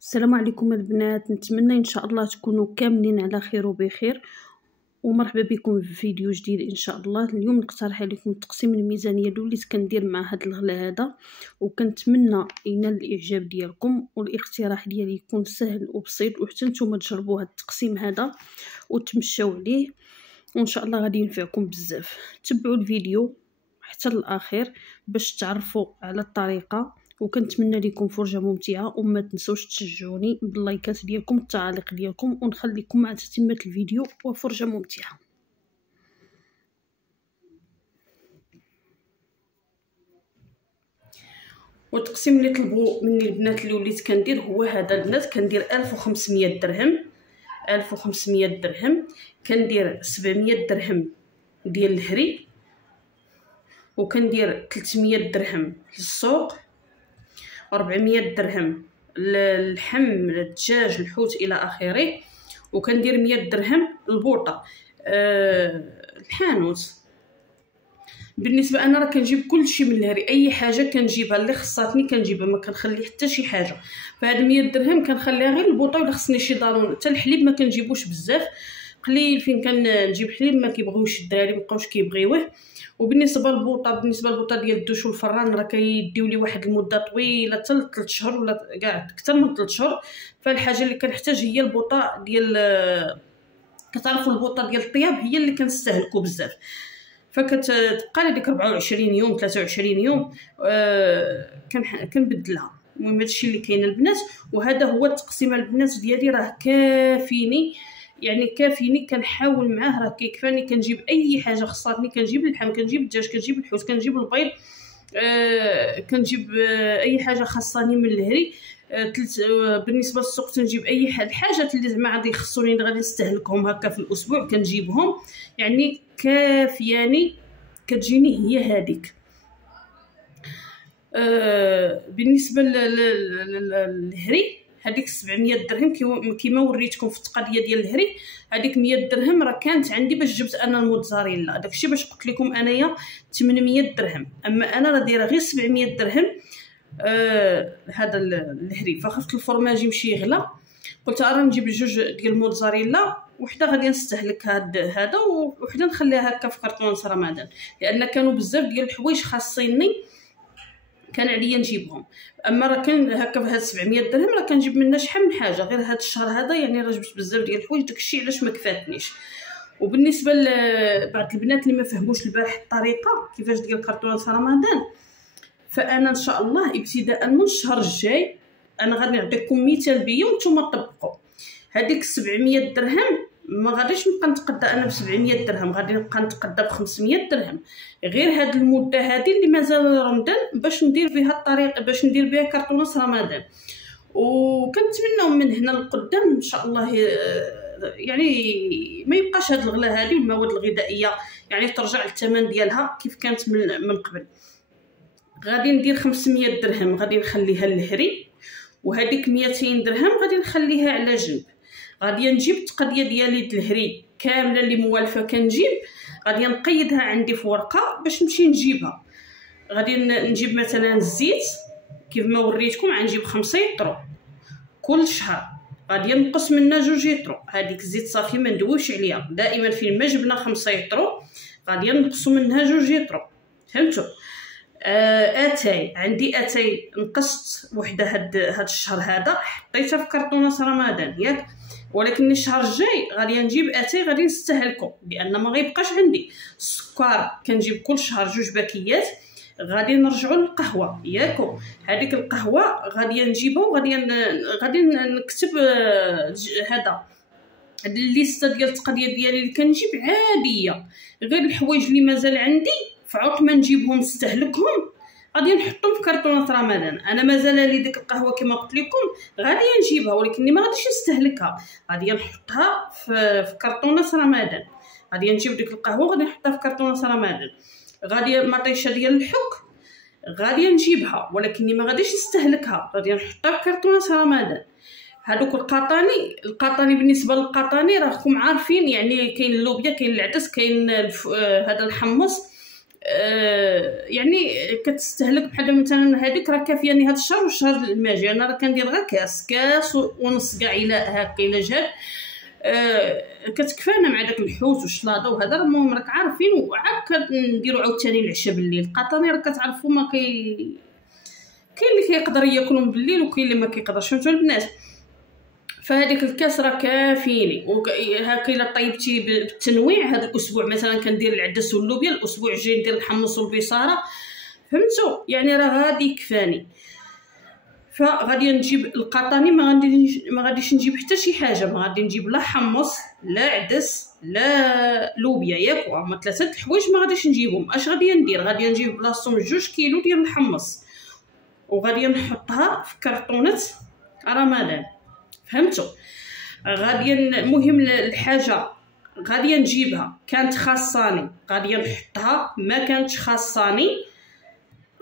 السلام عليكم البنات، نتمنى ان شاء الله تكونوا كاملين على خير وبخير، ومرحبا بكم في فيديو جديد ان شاء الله. اليوم نقترح عليكم تقسيم الميزانيه اللي وليت كندير مع هذا الغلا هذا، وكنتمنى ينال الاعجاب ديالكم والاقتراح ديالي يكون سهل وبسيط، وحتى نتوما تجربوا هذا التقسيم هذا وتمشاو عليه، وان شاء الله غادي ينفعكم بزاف. تبعوا الفيديو حتى الاخير باش تعرفوا على الطريقه، وكنتمنى لكم فرجه ممتعه، وما تنسوش تشجعوني باللايكات ديالكم والتعاليق ديالكم، ونخليكم مع تتمه الفيديو وفرجه ممتعه. والتقسيم اللي طلبوا مني البنات اللي وليت كندير هو هذا البنات. كندير 1500 درهم، 1500 درهم، كندير 700 درهم ديال الهري، وكندير 300 درهم للسوق، 400 درهم اللحم، الدجاج، الحوت الى اخره، وكندير 100 درهم البوطه الحانوت. بالنسبه انا راه كنجيب كلشي من الهري، اي حاجه كنجيبها اللي خصاتني كنجيبها، ما كنخلي حتى شي حاجه. فهاد 100 درهم كنخليها غير البوطه، ولا خصني شي ضروري حتى الحليب ما كنجيبوش بزاف، قليل فين كنجيب حليب، ما كيبغيوش الدراري، مابقاوش كيبغيوه. وبالنسبه للبوطه ديال الدوش والفران راه كيديو لي واحد المده طويله، حتى 3 شهور ولا كاع اكثر من 3 شهور. فالحاجه اللي كنحتاج هي البوطه ديال، كتعرفوا البوطه ديال الطياب هي اللي كنستهلكوا بزاف، فكتبقى لي ديك 24 يوم 23 يوم كنبدلها. المهم هادشي اللي كاين البنات، وهذا هو التقسيم البنات ديالي، راه كافيني، يعني كافيني. كنحاول معاه راه كيكفاني، كنجيب اي حاجه خصاتني، كنجيب اللحم، كنجيب الدجاج، كنجيب الحوت، كنجيب البيض، كنجيب اي حاجه خاصاني من الهري. بالنسبه للسوق تنجيب اي الحاجات اللي زعما غادي يخصوني، اللي غادي نستهلكهم هكا في الاسبوع كنجيبهم، يعني كافياني، كتجيني هي هذيك. بالنسبه للهري هذيك 700 درهم كيما وريتكم في التقضيه ديال الهري، هذيك 100 درهم راه كانت عندي باش جبت انا الموتزاريلا، داكشي باش قلت لكم انايا 800 درهم، اما انا راه دايره غير 700 درهم. هذا الهري، فخفت الفرماج يمشي يغلى، قلت راه نجيب جوج ديال الموتزاريلا، وحده غادي نستهلك هذا، وحده نخليها هكا في كرطونس رمضان، لان كانوا بزاف ديال الحوايج خاصيني كان عليا نجيبهم. اما راه كان هكا في هاد 700 درهم راه كنجيب منها شحال من حاجه، غير هاد الشهر هذا يعني راه جبت بزاف ديال الحوايج، داكشي علاش ما كفاتنيش. وبالنسبه لبعض البنات اللي ما فهموش البارح الطريقه كيفاش ديال كرطونس رمضان، فانا ان شاء الله ابتداء من الشهر الجاي انا غادي نعطيكم مثال بيا وانتم طبقوا. هذيك 700 درهم ما غاديش نبقى نتقدى انا ب 700 درهم، غادي نبقى نتقدى ب 500 درهم، غير هاد المده هذه اللي مازال رمضان باش ندير بها الطريقه، باش ندير بها كرطونس رمضان. وكنتمناو من هنا لقدام ان شاء الله يعني ما يبقاش هاد الغلا هذه، والمواد الغذائيه يعني ترجع للثمن ديالها كيف كانت من قبل. غادي ندير 500 درهم غادي نخليها للهري، وهذيك 200 درهم غادي نخليها على جنب. غادي نجيب التقضيه ديالي الهري كامله اللي موالفه، كنجيب غادي نقيدها عندي في ورقه باش نمشي نجيبها. غادي نجيب مثلا الزيت كيف ما وريتكم، غنجيب 5 يطرو كل شهر، غادي نقص منها 2 يطرو. هذيك الزيت صافي ما ندويش عليها، دائما فين ما جبنا 5 يطرو غادي نقصوا منها 2 يطرو، فهمتوا؟ اتاي عندي اتاي نقصت وحده هاد الشهر هذا، حطيتها في كرطونس رمضان ياك، ولكن الشهر الجاي غادي نجيب اتاي غادي نستهلكو، لان ما غيبقاش عندي السكر. كنجيب كل شهر 2 باكيات. غادي نرجعوا للقهوه ياكو، هذيك القهوه غادي نجيبها، وغادي نكتب هذا الليسته ديال التقضيه ديالي اللي كنجيب عاديه، غير الحوايج اللي مازال عندي فعوق ما نجيبهم نستهلكهم غادي نحطهم في كرطونات رمضان. انا مازال لي ديك القهوه كما قلت لكم غادي نجيبها، ولكني ما غاديش نستهلكها، غادي نحطها في كرطونات رمضان. غادي نجيب ديك القهوه غادي نحطها في كرطونات رمضان. غادي مطيشه ديال الحك غادي نجيبها، ولكني ما غاديش نستهلكها، غادي نحطها في كرطونات رمضان. هذوك القطاني بالنسبه للقطاني راكم عارفين، يعني كاين اللوبيا، كاين العدس، كاين هذا الحمص، يعني كتستهلك بحال مثلا هذيك راه كافياني هذا الشهر والشهر الماجي. انا راه كندير غير كاس ونص كاع الى هكا الى جات كتكفانا مع داك الحوت والشلاضه وهذا. المهم راك عارفين. وعاد كنديرو عاوتاني العشاء بالليل. القطاني راه كتعرفوا ما كاين اللي كيقدر ياكلهم بالليل وكاين اللي ما كيقدرش، فهمتوا البنات. فهذيك الكاس راه كافيني. وهكا الا طيبتي بالتنويع، هذا الاسبوع مثلا كندير العدس واللوبيا، الاسبوع الجاي ندير الحمص والبصاره، فهمتوا يعني راه غادي يكفاني. فغادي نجيب القطاني، ما غاديش نجيب حتى شي حاجه، ما غادي نجيب لا حمص لا عدس لا لوبيا، ياك هما 3 الحوايج ما غاديش نجيبهم. اش غادي ندير؟ غادي نجيب بلاصتهم 2 كيلو ديال الحمص وغادي نحطها في كرطونه رمضان، فهمتوا. غادي المهم الحاجه غادي نجيبها، كانت خاصاني غادي نحطها، ما كانتش خاصاني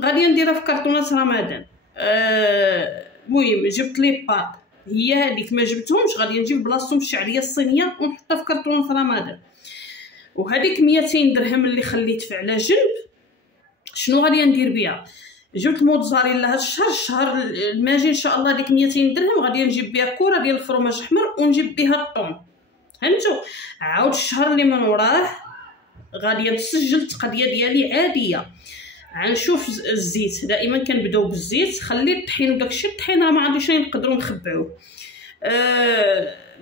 غادي نديرها في كرطونه رمضان. المهم جبت لي بات هي هذيك، ما جبتهمش غادي نجيب بلاصتهم الشعريه الصينيه ونحطها في كرطونه رمضان. وهذيك 200 درهم اللي خليت على جنب، شنو غادي ندير بها؟ جبت موتزاريلا هاد الشهر الماجي ان شاء الله ديك 200 درهم غادي نجيب بها كره ديال الفرماج احمر ونجيب بها الطون، فهمتوا. عاود الشهر اللي من وراه غادي نسجل التقضيه ديالي عاديه. غنشوف الزيت، دائما كنبداو بالزيت، خلي الطحين وداكشي. الطحين راه ما عنديش نقدروا نخبعوه.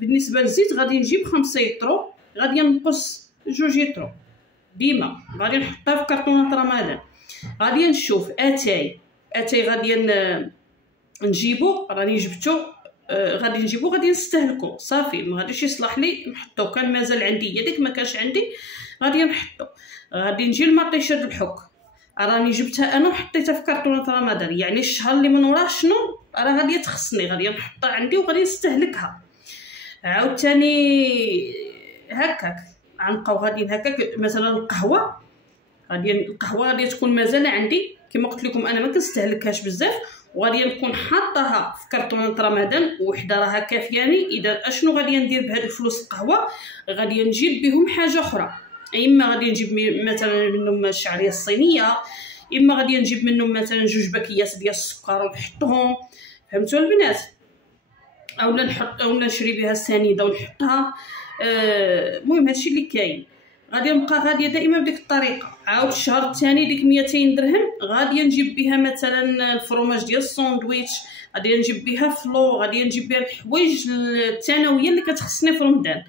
بالنسبه للزيت غادي نجيب 5 يطرو، غادي نقص 2 يطرو ديما، غادي نحطها في كرطونه رمضان. غادي نشوف اتاي غادي نجيبو، راني جبتو، غادي نجيبو غادي نستهلكو صافي، ما غاديش يصلح لي نحطو. كان مازال عندي يديك ما كانش عندي غادي نحطو. غادي نجي لمطيشه الحك، راني جبتها انا وحطيتها في كرطونه رمضان، يعني الشهر اللي من وراه شنو راه غادي تخصني، غادي نحطها عندي وغادي نستهلكها. عاوتاني هكاك غنبقاو غاديين هكاك. مثلا القهوه غادي تكون مازال عندي، كما قلت لكم انا ما كنستهلكهاش بزاف، وغادي نكون حاطاها في كرطونه رمضان وحده راها كافياني. اذا اشنو غادي ندير بهاد الفلوس القهوه؟ غادي نجيب بهم حاجه اخرى، اما غادي نجيب مثلا منهم الشعريه الصينيه، اما غادي نجيب منهم مثلا 2 باكيات ديال السكر ونحطهم، فهمتوا البنات. اولا نشري بها السنيده ونحطها. المهم هادشي اللي كاين. غادي نبقى غاديه دائما بديك الطريقه. عاود الشهر الثاني ديك 200 درهم غادي نجيب بها مثلا الفرماج ديال الساندويتش، غادي نجيب بها فلو، غادي نجيب بها الحوايج الثانويه اللي كتخصني في رمضان.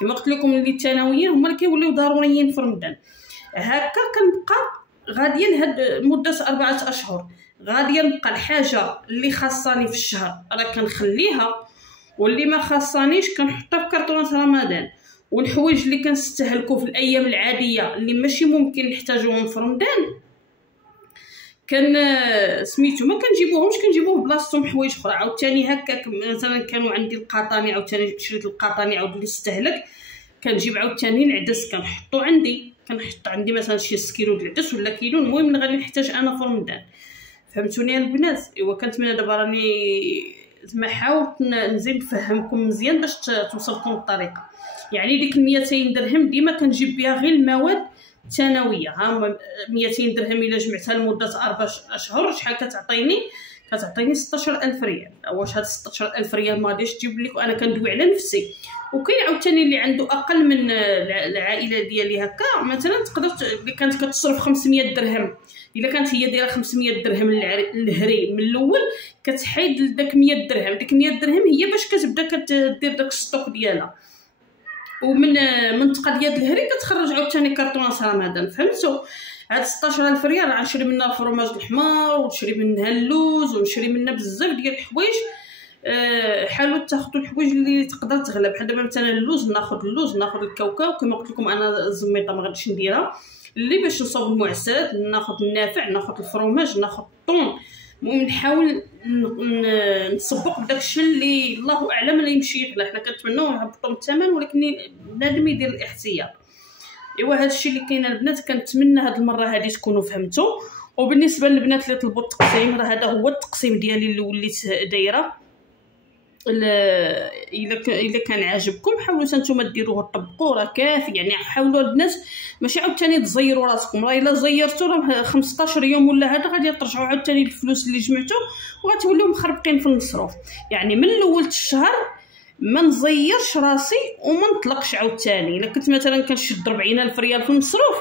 كما قلت لكم اللي الثانويين هما اللي كيوليو ضروريين في رمضان. هكا كنبقى غاديه لهاد مده 4 اشهر. غادي نبقى الحاجه اللي خاصاني في الشهر راه كنخليها، واللي ما خاصانيش كنحطها في كرطونه رمضان. والحوايج اللي كنستهلكو في الايام العاديه اللي ماشي ممكن نحتاجوهم في رمضان سميتو ما كنجيبوهمش، كنجيبوه بلاصتهم حوايج اخرى. عاوتاني هكاك مثلا كانوا عندي القطاني، عاوتاني شريت القطاني عاود نستهلك، كنجيب عاوتاني العدس كنحطو عندي، كنحط عندي مثلا شي 6 كيلو د العدس ولا كيلو، المهم اللي غادي نحتاج انا في رمضان، فهمتوني البنات. ايوا كنتمنى دابا راني زعما حاولت نزيد نفهمكم مزيان باش توصلكم الطريقه. يعني ديك 200 درهم ديما كنجيب بها غير المواد الثانويه. ها 200 درهم الا جمعتها لمده 4 اشهر شحال كتعطيني؟ كتعطيني 16000 ريال. واش هاد 16000 ريال ما غاديش تجيب لك؟ انا كندوي على نفسي. وكاين عاوتاني اللي عنده اقل من العائله ديالي هكا، مثلا تقدر اللي كانت كتصرف 500 درهم، الا كانت هي دايره 500 درهم الهري من الاول كتحيد داك 100 درهم. ديك 100 درهم هي باش كتبدا كدير داك الستوك ديالها، ومن منطقه ديال الهري كتخرج عاوتاني كرطونه رمضان، فهمتوا. هاد 16000 ريال غنشري منها الفرماج الحمار ونشري منها اللوز ونشري منها بزاف ديال الحوايج. حاولوا تاخذوا الحوايج اللي تقدر تغلى، بحال دابا مثلا اللوز ناخذ الكاوكاو، كما قلت لكم انا الزميطه ما غاديش نديرها، اللي باش نصاوب المعسلات ناخذ النافع، ناخذ الفرماج، ناخذ الطون. المهم نحاول نسبق بداكشي اللي الله اعلم لا يمشي يغلى. حنا كنتمناو نهبطوا الثمن، ولكن بنادم يدير الاحتياط. ايوا هادشي اللي كاين البنات. كنتمنى هاد المره هذه تكونوا فهمتوا. وبالنسبه للبنات اللي طلبوا التقسيم، راه هذا هو التقسيم ديالي اللي وليت دايره. الا كان عاجبكم حاولوا نتوما ديروه طبقوا، راه كافي. يعني حاولوا البنات ماشي عاوتاني تزيروا راسكم، راه الا زيرتوا راه 15 يوم ولا هذا غادي ترجعوا عاوتاني الفلوس اللي جمعتو وغتوليو مخربقين في المصروف. يعني من الاول الشهر ما نزيرش راسي وما نطلقش عاوتاني. الا كنت مثلا كنشد 40,000 ريال في المصروف،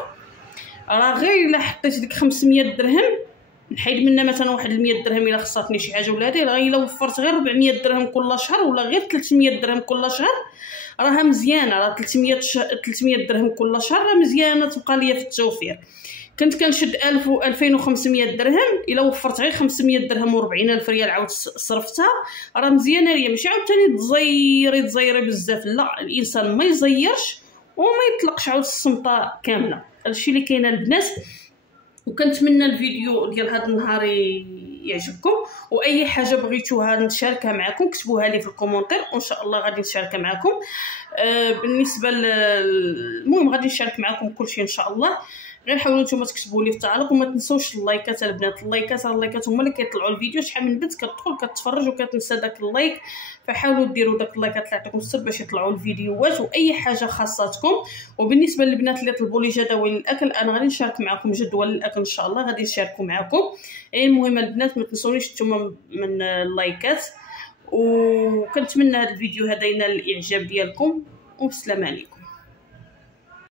راه غير الا حطيت ديك 500 درهم نحيد منها مثلا واحد 100 درهم الا خصاتني شي حاجه ولا هادي، راه الا وفرت غير 400 درهم كل شهر ولا غير 300 درهم كل شهر راها مزيانه. راه 300 درهم كل شهر راه مزيانه تبقى ليا في التوفير. كنت كنشد 1000 و 2500 درهم، الا وفرت غير 500 درهم و 40,000 ريال عاود صرفتها راه مزيانه ليا. ماشي عاوتاني تزيري بزاف، لا، الانسان ما يزيرش وما يطلقش عاود الصمطه كامله. هادشي اللي كاين البنات. وكنتمنى الفيديو ديال هذا النهار يعجبكم، واي حاجه بغيتوها نشاركها معكم كتبوها لي في الكومونتير وان شاء الله غادي نشاركها معكم. بالنسبه المهم غادي نشارك معكم كلشي ان شاء الله. غير حاولوا نتوما تكتبوا لي في التعليق، وما تنسوش اللايكات البنات. اللايكات هما اللي كيطلعوا الفيديو. شحال من بنت كتدخل كتفرج وكتنسى داك اللايك، فحاولوا ديروا داك اللايكات اللي يعطيكم السر باش يطلعوا الفيديوات واي حاجه خاصاتكم. وبالنسبه للبنات اللي طلبوا لي جداول الاكل، انا غادي نشارك معكم جدول الاكل ان شاء الله، غادي نشاركو معكم. المهم البنات ما تنسونيش نتوما من اللايكات، وكنتمنى هذا الفيديو هذا ينال الاعجاب ديالكم، والسلام عليكم.